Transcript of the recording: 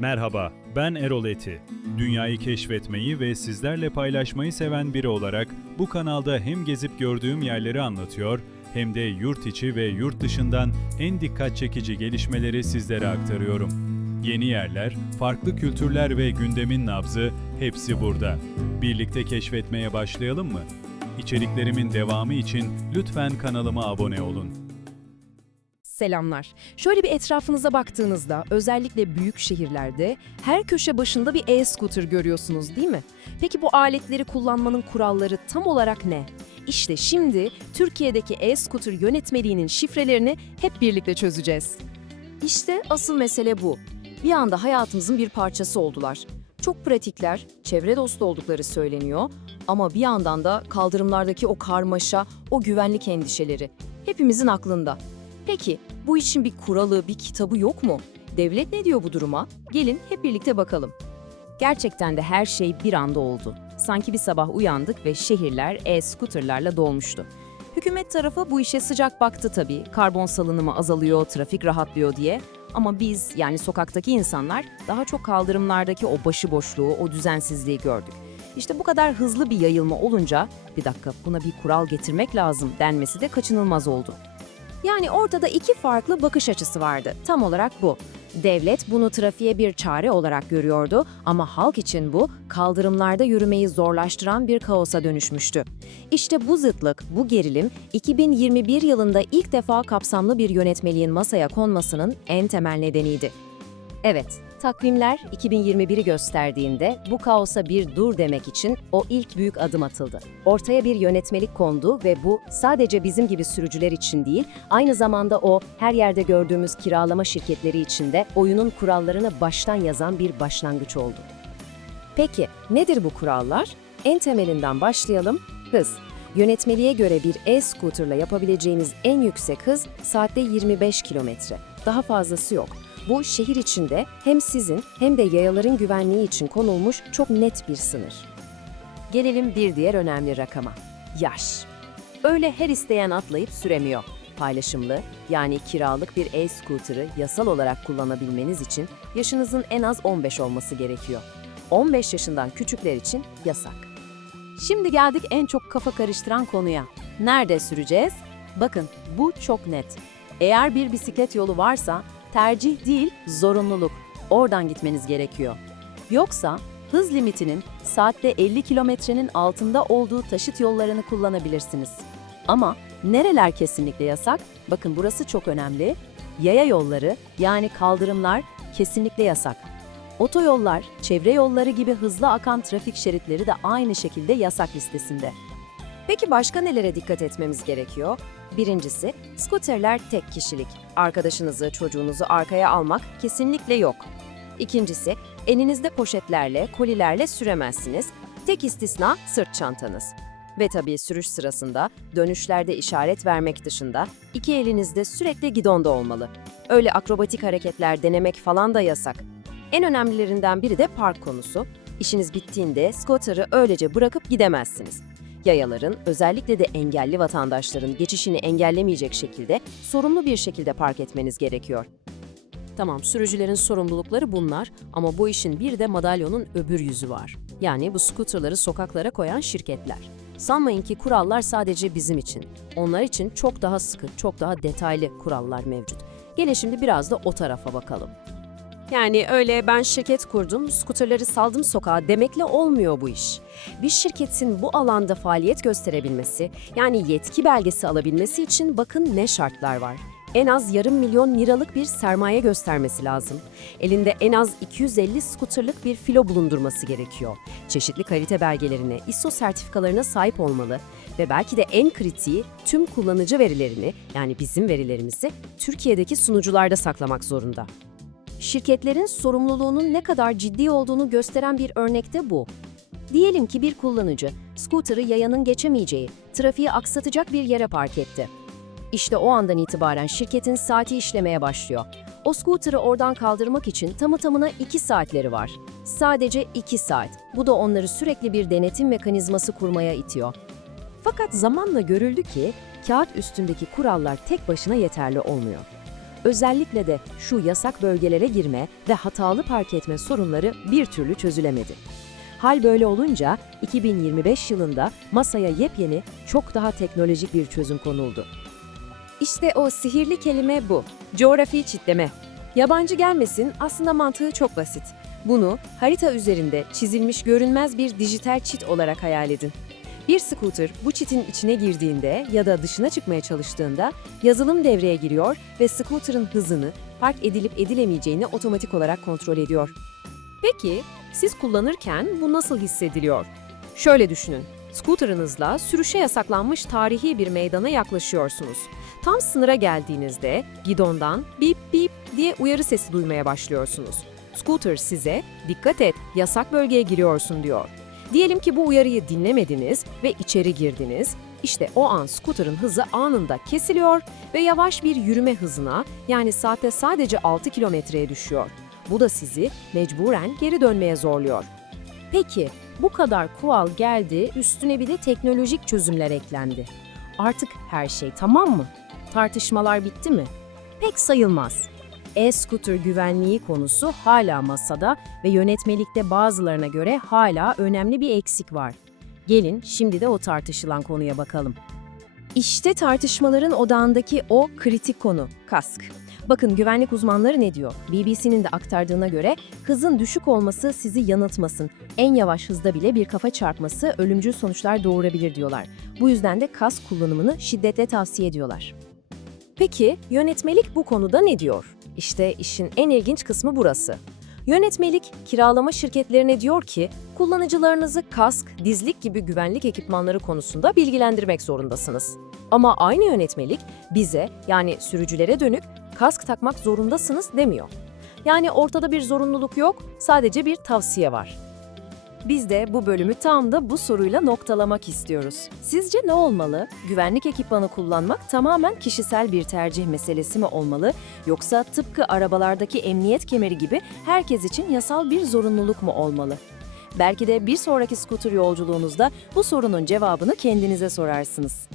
Merhaba, ben Erol Eti. Dünyayı keşfetmeyi ve sizlerle paylaşmayı seven biri olarak bu kanalda hem gezip gördüğüm yerleri anlatıyor, hem de yurt içi ve yurt dışından en dikkat çekici gelişmeleri sizlere aktarıyorum. Yeni yerler, farklı kültürler ve gündemin nabzı hepsi burada. Birlikte keşfetmeye başlayalım mı? İçeriklerimin devamı için lütfen kanalıma abone olun. Selamlar. Şöyle bir etrafınıza baktığınızda özellikle büyük şehirlerde her köşe başında bir e-scooter görüyorsunuz değil mi? Peki bu aletleri kullanmanın kuralları tam olarak ne? İşte şimdi Türkiye'deki e-scooter yönetmeliğinin şifrelerini hep birlikte çözeceğiz. İşte asıl mesele bu. Bir anda hayatımızın bir parçası oldular. Çok pratikler, çevre dostu oldukları söyleniyor ama bir yandan da kaldırımlardaki o karmaşa, o güvenlik endişeleri hepimizin aklında. Peki bu işin bir kuralı, bir kitabı yok mu? Devlet ne diyor bu duruma? Gelin hep birlikte bakalım. Gerçekten de her şey bir anda oldu. Sanki bir sabah uyandık ve şehirler e-scooterlarla dolmuştu. Hükümet tarafı bu işe sıcak baktı tabii. Karbon salınımı azalıyor, trafik rahatlıyor diye. Ama biz yani sokaktaki insanlar daha çok kaldırımlardaki o başıboşluğu, o düzensizliği gördük. İşte bu kadar hızlı bir yayılma olunca bir dakika buna bir kural getirmek lazım denmesi de kaçınılmaz oldu. Yani ortada iki farklı bakış açısı vardı. Tam olarak bu. Devlet bunu trafiğe bir çare olarak görüyordu ama halk için bu kaldırımlarda yürümeyi zorlaştıran bir kaosa dönüşmüştü. İşte bu zıtlık, bu gerilim 2021 yılında ilk defa kapsamlı bir yönetmeliğin masaya konmasının en temel nedeniydi. Evet, takvimler 2021'i gösterdiğinde bu kaosa bir dur demek için o ilk büyük adım atıldı. Ortaya bir yönetmelik kondu ve bu sadece bizim gibi sürücüler için değil, aynı zamanda o her yerde gördüğümüz kiralama şirketleri için de oyunun kurallarını baştan yazan bir başlangıç oldu. Peki nedir bu kurallar? En temelinden başlayalım, hız. Yönetmeliğe göre bir e-scooterla yapabileceğiniz en yüksek hız saatte 25 kilometre. Daha fazlası yok. Bu şehir içinde hem sizin hem de yayaların güvenliği için konulmuş çok net bir sınır. Gelelim bir diğer önemli rakama. Yaş. Öyle her isteyen atlayıp süremiyor. Paylaşımlı, yani kiralık bir e-scooter'ı yasal olarak kullanabilmeniz için yaşınızın en az 15 olması gerekiyor. 15 yaşından küçükler için yasak. Şimdi geldik en çok kafa karıştıran konuya. Nerede süreceğiz? Bakın bu çok net. Eğer bir bisiklet yolu varsa tercih değil zorunluluk. Oradan gitmeniz gerekiyor. Yoksa hız limitinin saatte 50 kilometrenin altında olduğu taşıt yollarını kullanabilirsiniz. Ama nereler kesinlikle yasak? Bakın burası çok önemli. Yaya yolları yani kaldırımlar kesinlikle yasak. Otoyollar, çevre yolları gibi hızlı akan trafik şeritleri de aynı şekilde yasak listesinde. Peki başka nelere dikkat etmemiz gerekiyor? Birincisi, skuterler tek kişilik. Arkadaşınızı, çocuğunuzu arkaya almak kesinlikle yok. İkincisi, elinizde poşetlerle, kolilerle süremezsiniz. Tek istisna sırt çantanız. Ve tabii sürüş sırasında dönüşlerde işaret vermek dışında iki elinizde sürekli gidonda olmalı. Öyle akrobatik hareketler denemek falan da yasak. En önemlilerinden biri de park konusu. İşiniz bittiğinde scooter'ı öylece bırakıp gidemezsiniz. Yayaların, özellikle de engelli vatandaşların geçişini engellemeyecek şekilde sorumlu bir şekilde park etmeniz gerekiyor. Tamam, sürücülerin sorumlulukları bunlar ama bu işin bir de madalyonun öbür yüzü var. Yani bu scooter'ları sokaklara koyan şirketler. Sanmayın ki kurallar sadece bizim için. Onlar için çok daha sıkı, çok daha detaylı kurallar mevcut. Gelin şimdi biraz da o tarafa bakalım. Yani öyle ben şirket kurdum, skuterleri saldım sokağa demekle olmuyor bu iş. Bir şirketin bu alanda faaliyet gösterebilmesi, yani yetki belgesi alabilmesi için bakın ne şartlar var. En az yarım milyon liralık bir sermaye göstermesi lazım. Elinde en az 250 skuterlık bir filo bulundurması gerekiyor. Çeşitli kalite belgelerine, ISO sertifikalarına sahip olmalı ve belki de en kritiği tüm kullanıcı verilerini, yani bizim verilerimizi Türkiye'deki sunucularda saklamak zorunda. Şirketlerin sorumluluğunun ne kadar ciddi olduğunu gösteren bir örnek de bu. Diyelim ki bir kullanıcı, scooter'ı yayanın geçemeyeceği, trafiği aksatacak bir yere park etti. İşte o andan itibaren şirketin saati işlemeye başlıyor. O scooter'ı oradan kaldırmak için tamı tamına 2 saatleri var. Sadece 2 saat. Bu da onları sürekli bir denetim mekanizması kurmaya itiyor. Fakat zamanla görüldü ki kağıt üstündeki kurallar tek başına yeterli olmuyor. Özellikle de şu yasak bölgelere girme ve hatalı park etme sorunları bir türlü çözülemedi. Hal böyle olunca 2025 yılında masaya yepyeni, çok daha teknolojik bir çözüm konuldu. İşte o sihirli kelime bu. Coğrafi çitleme. Yabancı gelmesin aslında mantığı çok basit. Bunu harita üzerinde çizilmiş görünmez bir dijital çit olarak hayal edin. Bir scooter bu çitin içine girdiğinde ya da dışına çıkmaya çalıştığında yazılım devreye giriyor ve scooter'ın hızını, park edilip edilemeyeceğini otomatik olarak kontrol ediyor. Peki, siz kullanırken bu nasıl hissediliyor? Şöyle düşünün. Scooter'ınızla sürüşe yasaklanmış tarihi bir meydana yaklaşıyorsunuz. Tam sınıra geldiğinizde gidondan bip bip diye uyarı sesi duymaya başlıyorsunuz. Scooter size dikkat et yasak bölgeye giriyorsun diyor. Diyelim ki bu uyarıyı dinlemediniz ve içeri girdiniz. İşte o an scooter'ın hızı anında kesiliyor ve yavaş bir yürüme hızına yani saate sadece 6 kilometreye düşüyor. Bu da sizi mecburen geri dönmeye zorluyor. Peki bu kadar kual geldi, üstüne bir de teknolojik çözümler eklendi. Artık her şey tamam mı? Tartışmalar bitti mi? Pek sayılmaz. E-scooter güvenliği konusu hala masada ve yönetmelikte bazılarına göre hala önemli bir eksik var. Gelin şimdi de o tartışılan konuya bakalım. İşte tartışmaların odağındaki o kritik konu, kask. Bakın güvenlik uzmanları ne diyor? BBC'nin de aktardığına göre hızın düşük olması sizi yanıltmasın. En yavaş hızda bile bir kafa çarpması ölümcül sonuçlar doğurabilir diyorlar. Bu yüzden de kask kullanımını şiddetle tavsiye ediyorlar. Peki yönetmelik bu konuda ne diyor? İşte işin en ilginç kısmı burası. Yönetmelik kiralama şirketlerine diyor ki kullanıcılarınızı kask, dizlik gibi güvenlik ekipmanları konusunda bilgilendirmek zorundasınız. Ama aynı yönetmelik bize yani sürücülere dönük kask takmak zorundasınız demiyor. Yani ortada bir zorunluluk yok, sadece bir tavsiye var. Biz de bu bölümü tam da bu soruyla noktalamak istiyoruz. Sizce ne olmalı? Güvenlik ekipmanı kullanmak tamamen kişisel bir tercih meselesi mi olmalı? Yoksa tıpkı arabalardaki emniyet kemeri gibi herkes için yasal bir zorunluluk mu olmalı? Belki de bir sonraki skuter yolculuğunuzda bu sorunun cevabını kendinize sorarsınız.